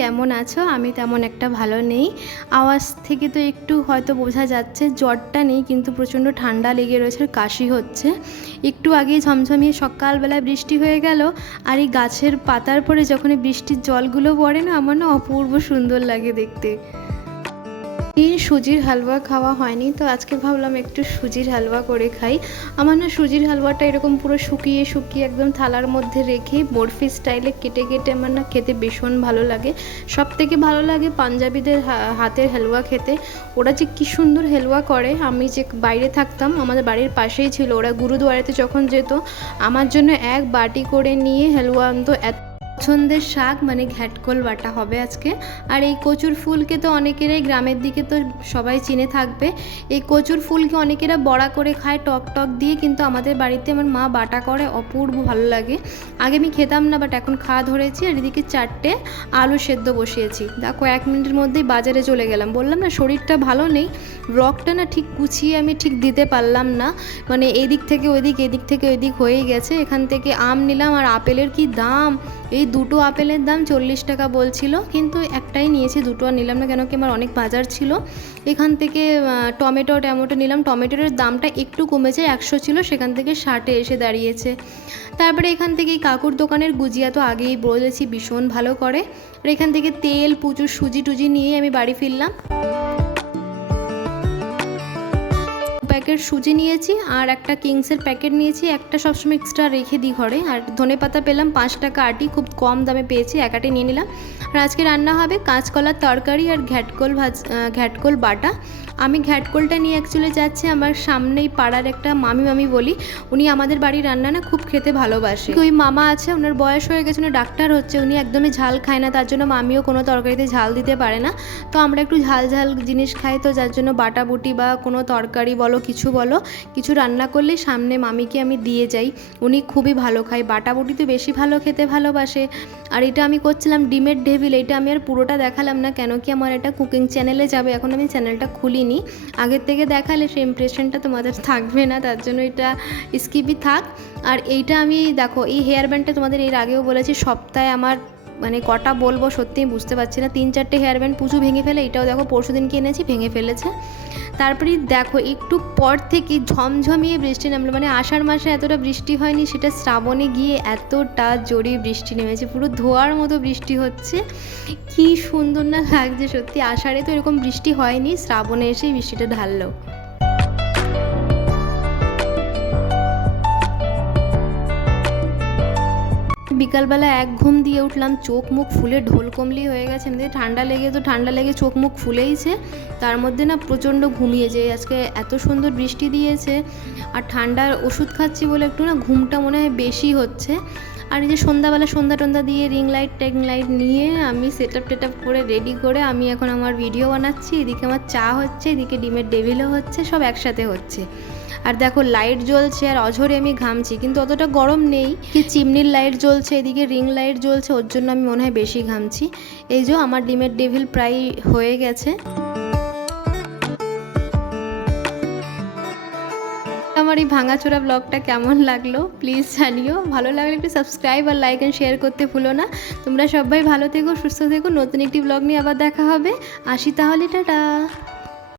কেমন আছো? আমি তেমন একটা ভালো নেই। আওয়াজ থেকে তো একটু হয়তো বোঝা যাচ্ছে, জ্বরটা নেই, কিন্তু প্রচণ্ড ঠান্ডা লেগে রয়েছে কাশি হচ্ছে। একটু আগেই ঝমঝমিয়ে সকালবেলায় বৃষ্টি হয়ে গেল, আর এই গাছের পাতার পরে যখন বৃষ্টির জলগুলো পড়ে না, আমার না অপূর্ব সুন্দর লাগে দেখতে। দিন সুজির হালুয়া খাওয়া হয়নি, তো আজকে ভাবলাম একটু সুজির হালুয়া করে খাই। আমার না সুজির হালুয়াটা এরকম পুরো শুকিয়ে শুকিয়ে একদম থালার মধ্যে রেখে বরফি স্টাইলে কেটে কেটে আমার না খেতে ভীষণ ভালো লাগে। সব থেকে ভালো লাগে পাঞ্জাবিদের হাতের হালুয়া খেতে। ওরা যে কী সুন্দর হালুয়া করে। আমি যে বাইরে থাকতাম, আমাদের বাড়ির পাশেই ছিল। ওরা গুরুদুয়ারাতে যখন যেত, আমার জন্য এক বাটি করে নিয়ে হালুয়া আনতো। এত পছন্দের শাক মানে ঘ্যাটকল বাটা হবে আজকে। আর এই কচুর ফুলকে তো অনেকেরাই গ্রামের দিকে তো সবাই চিনে থাকবে। এই কচুর ফুলকে অনেকেরা বড়া করে খায়, টক টক দিয়ে, কিন্তু আমাদের বাড়িতে আমার মা বাটা করে, অপূর্ব ভালো লাগে। আগে আমি খেতাম না বাট এখন খাওয়া ধরেছি, আর এদিকে চারটে আলু সেদ্ধ বসিয়েছি। দেখো, এক মিনিটের মধ্যেই বাজারে চলে গেলাম। বললাম না, শরীরটা ভালো নেই। ব্লগটা না ঠিক গুছিয়ে আমি ঠিক দিতে পারলাম না। মানে এদিক থেকে ওইদিক এদিক থেকে ওইদিক হয়েই গেছে। এখান থেকে আম নিলাম, আর আপেলের কি দাম? এই দুটো আপেলের দাম চল্লিশ টাকা বলছিল, কিন্তু একটাই নিয়েছি, দুটো আর নিলাম না, কেন কি আমার অনেক বাজার ছিল। এখান থেকে টমেটো টমেটো নিলাম, টমেটোর দামটা একটু কমেছে, একশো ছিল, সেখান থেকে ষাটে এসে দাঁড়িয়েছে। তারপরে এখান থেকে এই কাকুর দোকানের গুজিয়া তো আগেই বলেছি, ভীষণ ভালো করে। আর এখান থেকে তেল প্রচুর সুজি টুজি নিয়ে আমি বাড়ি ফিরলাম। প্যাকেট সুজি নিয়েছি আর একটা কিংসের প্যাকেট নিয়েছি। একটা সবসময় এক্সট্রা রেখে দিই ঘরে। আর ধনে পাতা পেলাম, পাঁচ টাকা আটি, খুব কম দামে পেয়েছি, এক আটি নিয়ে নিলাম। আর আজকে রান্না হবে কাঁচকলার তরকারি আর ঘ্যাটকোল ভাজ ঘ্যাটকোল বাটা। আমি ঘ্যাটকোলটা নিয়ে অ্যাকচুয়ালি যাচ্ছি আমার সামনেই পাড়ার একটা মামি মামি বলি, উনি আমাদের বাড়ির রান্না না খুব খেতে ভালোবাসে। ওই মামা আছে, ওনার বয়স হয়ে গেছে, উনি ডাক্তার হচ্ছে, উনি একদমই ঝাল খায় না, তার জন্য মামিও কোনো তরকারিতে ঝাল দিতে পারে না। তো আমরা একটু ঝাল ঝাল জিনিস খাই, তো যার জন্য বাটাবুটি বা কোনো তরকারি বলো, কিছু বলো, কিছু রান্না করলে সামনে মামিকে আমি দিয়ে যাই, উনি খুবই ভালো খায়। বাটাবুটি তো বেশি ভালো খেতে ভালোবাসে। আর এটা আমি করছিলাম ডিমের ডেভিল, এটা আমি আর পুরোটা দেখালাম না কেন কি আমার এটা কুকিং চ্যানেলে যাবে, এখন আমি চ্যানেলটা খুলিনি। আগের থেকে দেখালে সেই ইমপ্রেশনটা তোমাদের থাকবে না, তার জন্য এটা স্কিপই থাক। আর এইটা আমি, দেখো, এই হেয়ার ব্যান্ডটা তোমাদের এর আগেও বলেছি, সপ্তাহে আমার মানে কটা বলব সত্যিই বুঝতে পারছি না। তিন চারটে হেয়ার ব্যান্ড পুজো ভেঙে ফেলে, এটাও দেখো পরশু দিন কিনেছি ভেঙে ফেলেছে। তারপরে দেখো, একটু পর থেকে ঝমঝমিয়ে বৃষ্টি নামলো মানে আষাঢ় মাসে এতটা বৃষ্টি হয়নি, সেটা শ্রাবণে গিয়ে এতটা জোরে বৃষ্টি নেমেছে, পুরো ধোয়ার মতো বৃষ্টি হচ্ছে। কি সুন্দর না লাগছে সত্যি, আষাঢ়ে তো এরকম বৃষ্টি হয়নি, শ্রাবণে এসেই বৃষ্টিটা ঢাললো। বিকালবেলা এক ঘুম দিয়ে উঠলাম, চোখ মুখ ফুলে ঢোল কমলি হয়ে গেছে, এমনি ঠান্ডা লেগে তো ঠান্ডা লেগে চোখ মুখ ফুলেইছে। তার মধ্যে না প্রচণ্ড ঘুমিয়েছে আজকে এত সুন্দর বৃষ্টি দিয়েছে, আর ঠান্ডার ওষুধ খাচ্ছি বলে একটু না ঘুমটা মনে হয় বেশি হচ্ছে। আর এই যে সন্ধ্যাবেলা সন্ধ্যা টন্ধা দিয়ে রিং লাইট টেং লাইট নিয়ে আমি সেট আপ টেট আপ করে রেডি করে আমি এখন আমার ভিডিও বানাচ্ছি। এদিকে আমার চা হচ্ছে, এদিকে ডিমের ডেভিলও হচ্ছে, সব একসাথে হচ্ছে। আর দেখো লাইট জ্বলছে আর অঝরে আমি ঘামছি, কিন্তু অতটা গরম নেই। কি চিমনির লাইট জ্বলছে, এদিকে রিং লাইট জ্বলছে, ওর জন্য আমি মনে হয় বেশি ঘামছি। এই যে আমার ডিমের ডেভিল প্রায় হয়ে গেছে। আমার এই ভাঙাচোরা ব্লগটা কেমন লাগল? প্লিজ জানিও। ভালো লাগলে একটু সাবস্ক্রাইব আর লাইক অ্যান্ড শেয়ার করতে ভুলো না। তোমরা সবাই ভালো থেকো, সুস্থ থেকো। নতুন একটি ব্লগ নিয়ে আবার দেখা হবে। আসি তাহলে, টাটা।